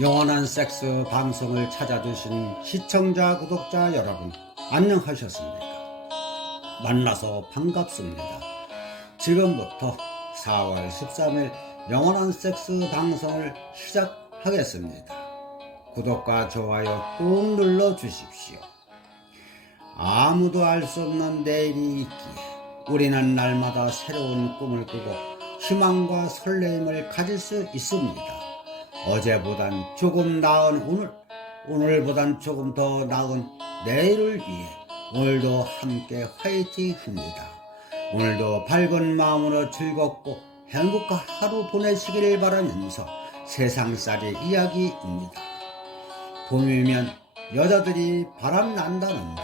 영원한 섹스 방송을 찾아주신 시청자 구독자 여러분, 안녕하셨습니까? 만나서 반갑습니다. 지금부터 4월 13일 영원한 섹스 방송을 시작하겠습니다. 구독과 좋아요 꾹 눌러 주십시오. 아무도 알 수 없는 내일이 있기에 우리는 날마다 새로운 꿈을 꾸고 희망과 설레임을 가질 수 있습니다. 어제보단 조금 나은 오늘, 오늘보단 조금 더 나은 내일을 위해 오늘도 함께 화이팅 합니다. 오늘도 밝은 마음으로 즐겁고 행복한 하루 보내시길 바라면서 세상살이 이야기입니다. 봄이면 여자들이 바람 난다는데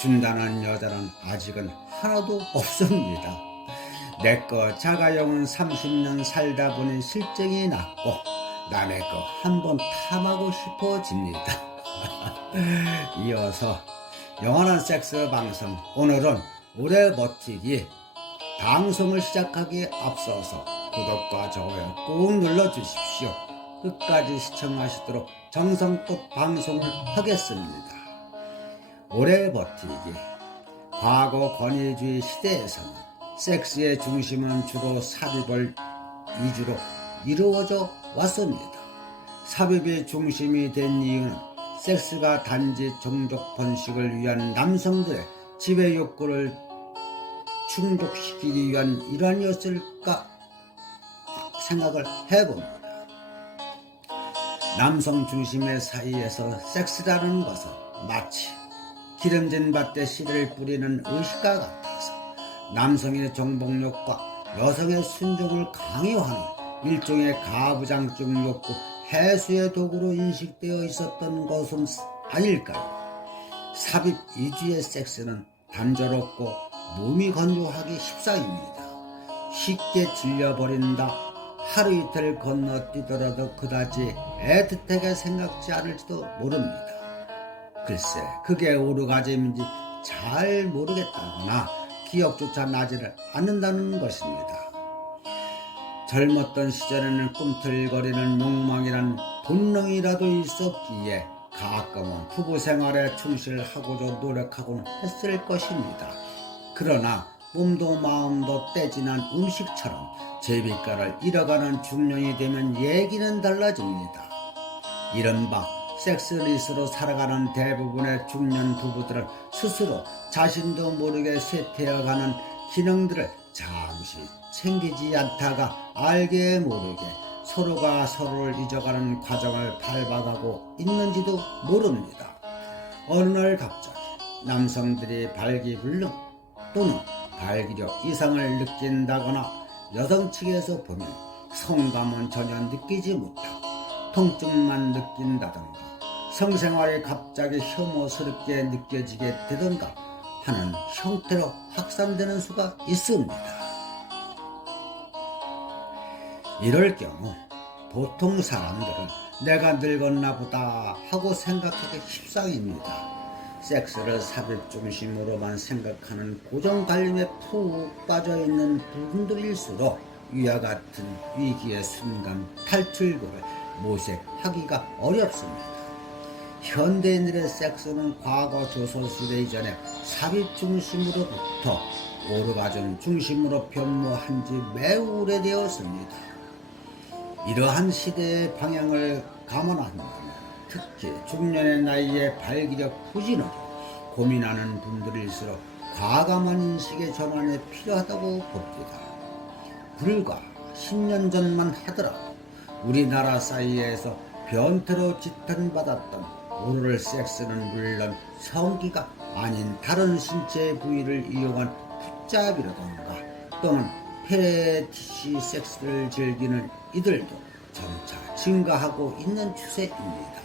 준다는 여자는 아직은 하나도 없습니다. 내꺼 자가용은 30년 살다 보니 실증이 났고 남의 거 한번 탐하고 싶어집니다. 이어서 영원한 섹스 방송, 오늘은 오래 버티기 방송을 시작하기에 앞서서 구독과 좋아요 꾹 눌러주십시오. 끝까지 시청하시도록 정성껏 방송을 하겠습니다. 오래 버티기. 과거 권위주의 시대에서는 섹스의 중심은 주로 삽입을 위주로 이루어져 왔습니다. 삽입이 중심이 된 이유는 섹스가 단지 종족 번식을 위한 남성들의 지배 욕구를 충족시키기 위한 일환이었을까 생각을 해봅니다. 남성 중심의 사이에서 섹스라는 것은 마치 기름진 밭에 씨를 뿌리는 의식과 같아서 남성의 정복욕과 여성의 순종을 강요하는 일종의 가부장적 욕구 해소의 도구로 인식되어 있었던 것은 아닐까요? 삽입 위주의 섹스는 단조롭고 몸이 건조하기 십상입니다. 쉽게 질려버린다. 하루 이틀 건너뛰더라도 그다지 애틋하게 생각지 않을지도 모릅니다. 글쎄, 그게 오르가즘인지 잘 모르겠다거나 기억조차 나지를 않는다는 것입니다. 젊었던 시절에는 꿈틀거리는 욕망이란 본능이라도 있었기에 가끔은 부부 생활에 충실하고자 노력하곤 했을 것입니다. 그러나 몸도 마음도 떼지난 음식처럼 제비가를 잃어가는 중년이 되면 얘기는 달라집니다. 이른바 섹스리스로 살아가는 대부분의 중년 부부들은 스스로 자신도 모르게 쇠퇴해가는 기능들을 잠시 챙기지 않다가 알게 모르게 서로가 서로를 잊어가는 과정을 밟아가고 있는지도 모릅니다. 어느 날 갑자기 남성들이 발기불능 또는 발기력 이상을 느낀다거나 여성 측에서 보면 성감은 전혀 느끼지 못하고 통증만 느낀다던가 성생활이 갑자기 혐오스럽게 느껴지게 되던가 하는 형태로 확산되는 수가 있습니다. 이럴 경우 보통 사람들은 내가 늙었나 보다 하고 생각하기 십상입니다. 섹스를 삽입 중심으로만 생각하는 고정관념에 푹 빠져있는 분들일수록 위와 같은 위기의 순간 탈출구를 모색하기가 어렵습니다. 현대인들의 섹스는 과거 조선시대 이전에 삽입 중심으로부터 오르가즘 중심으로 변모한 지 매우 오래되었습니다. 이러한 시대의 방향을 감안한다면 특히 중년의 나이에 발기력 부진을 고민하는 분들일수록 과감한 인식의 전환이 필요하다고 봅니다. 불과 10년 전만 하더라도 우리나라 사이에서 변태로 지탄받았던 오럴 섹스는 물론 성기가 아닌 다른 신체 부위를 이용한 풋잡이라던가 또는 페티시 섹스를 즐기는 이들도 점차 증가하고 있는 추세입니다.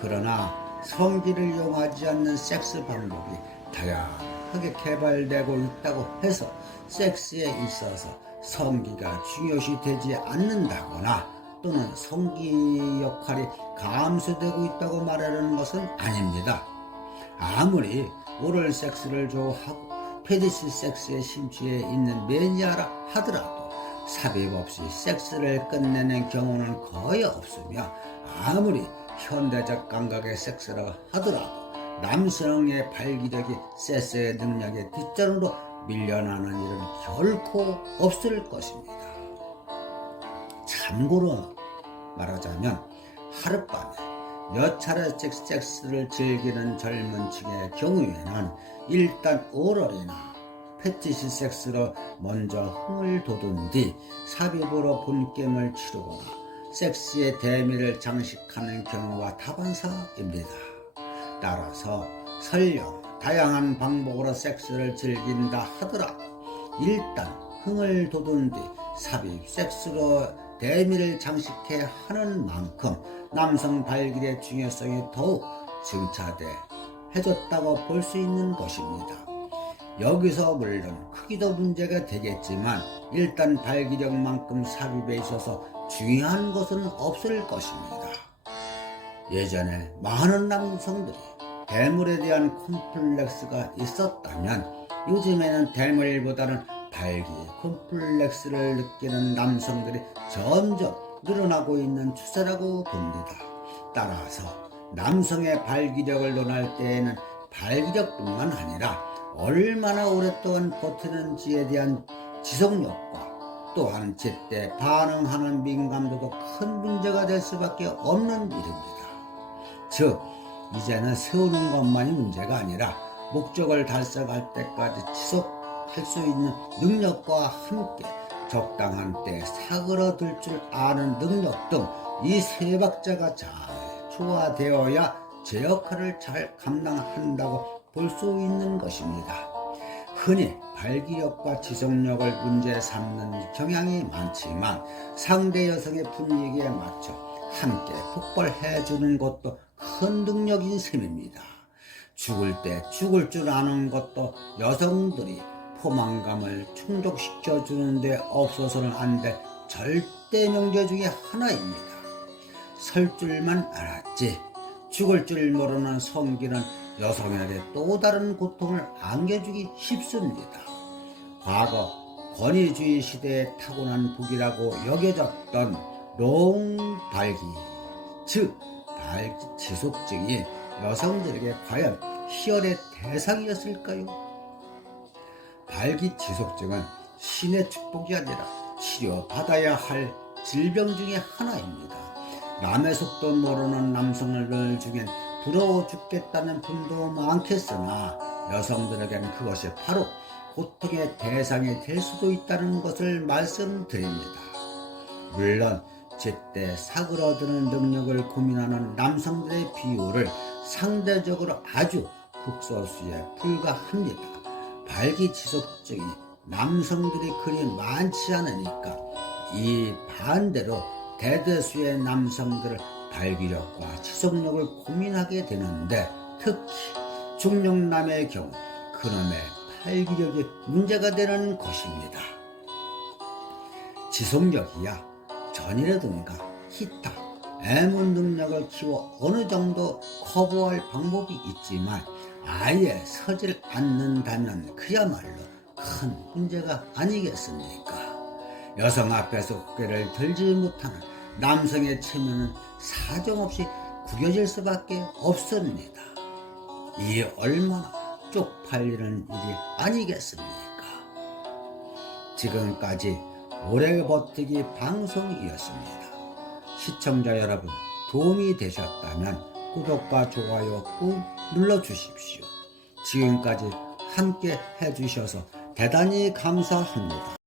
그러나 성기를 이용하지 않는 섹스 방법이 다양하게 개발되고 있다고 해서 섹스에 있어서 성기가 중요시 되지 않는다거나 또는 성기 역할이 감소되고 있다고 말하는 것은 아닙니다. 아무리 오럴 섹스를 좋아하고 페티시 섹스에 심취해 있는 매니아라 하더라도 삽입 없이 섹스를 끝내는 경우는 거의 없으며, 아무리 현대적 감각의 섹스라 하더라도 남성의 발기력이 섹스의 능력의 뒷전으로 밀려나는 일은 결코 없을 것입니다. 참고로 말하자면 하룻밤에 몇 차례 섹스를 즐기는 젊은 층의 경우에는 일단 오럴이나 패티시 섹스로 먼저 흥을 돋운 뒤 삽입으로 본겜을 치르거나 섹스의 대미를 장식하는 경우가 다반사입니다. 따라서 설령 다양한 방법으로 섹스를 즐긴다 하더라도 일단 흥을 돋운 뒤 삽입 섹스로 대미를 장식해 하는 만큼 남성 발길의 중요성이 더욱 증차해졌다고 볼 수 있는 것입니다. 여기서 물론 크기도 문제가 되겠지만 일단 발기력만큼 삽입에 있어서 중요한 것은 없을 것입니다. 예전에 많은 남성들이 대물에 대한 콤플렉스가 있었다면 요즘에는 대물보다는 발기 콤플렉스를 느끼는 남성들이 점점 늘어나고 있는 추세라고 봅니다. 따라서 남성의 발기력을 논할 때에는 발기력뿐만 아니라 얼마나 오랫동안 버티는지에 대한 지속력과 또한 제때 반응하는 민감도도 큰 문제가 될 수밖에 없는 일입니다. 즉 이제는 세우는 것만이 문제가 아니라 목적을 달성할 때까지 지속할 수 있는 능력과 함께 적당한 때 사그러들 줄 아는 능력 등 이 세 박자가 잘 조화되어야 제 역할을 잘 감당한다고 볼 수 있는 것입니다. 흔히 발기력과 지속력을 문제 삼는 경향이 많지만 상대 여성의 분위기에 맞춰 함께 폭발해 주는 것도 큰 능력인 셈입니다. 죽을 때 죽을 줄 아는 것도 여성들이 포만감을 충족시켜 주는데 없어서는 안 될 절대 명제 중에 하나입니다. 설 줄만 알았지 죽을 줄 모르는 성기는 여성에게 또 다른 고통을 안겨주기 쉽습니다. 과거 권위주의 시대에 타고난 복이라고 여겨졌던 롱발기, 즉 발기 지속증이 여성들에게 과연 희열의 대상이었을까요? 발기 지속증은 신의 축복이 아니라 치료받아야 할 질병 중에 하나입니다. 남의 속도 모르는 남성들 중엔 부러워 죽겠다는 분도 많겠으나 여성들에게는 그것이 바로 고통의 대상이 될 수도 있다는 것을 말씀드립니다. 물론 제때 사그러드는 능력을 고민하는 남성들의 비율을 상대적으로 아주 극소수에 불과합니다. 발기지속증이 남성들이 그리 많지 않으니까 이 반대로 대다수의 남성들을 발기력과 지속력을 고민하게 되는데, 특히 중년남의 경우 그놈의 발기력이 문제가 되는 것입니다. 지속력이야 전이라든가 기타 애문 능력을 키워 어느 정도 커버할 방법이 있지만 아예 서질 않는다면 그야말로 큰 문제가 아니겠습니까? 여성 앞에서 고개를 들지 못하는 남성의 체면은 사정없이 구겨질 수밖에 없습니다. 이 얼마나 쪽팔리는 일이 아니겠습니까? 지금까지 오래 버티기 방송이었습니다. 시청자 여러분, 도움이 되셨다면 구독과 좋아요 꾹 눌러주십시오. 지금까지 함께 해주셔서 대단히 감사합니다.